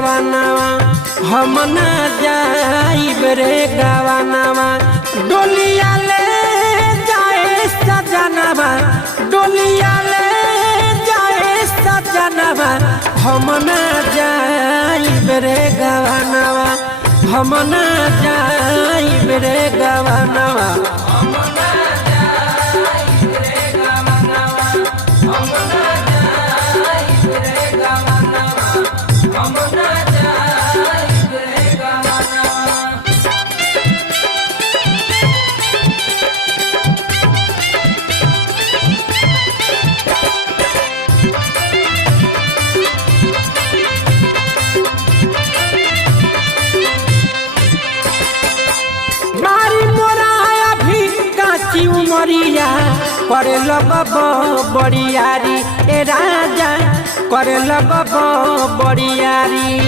गवानवा हम ना जाइब रे गवानवा डोलिया ले जाए सजनवा डोलिया ले जाए सजनवा हम ना जाइब रे गवानवा हम ना जाइब रे गवानवा उमरिया करे लब बड़ियारी ए राजा करे लब बड़ियारी।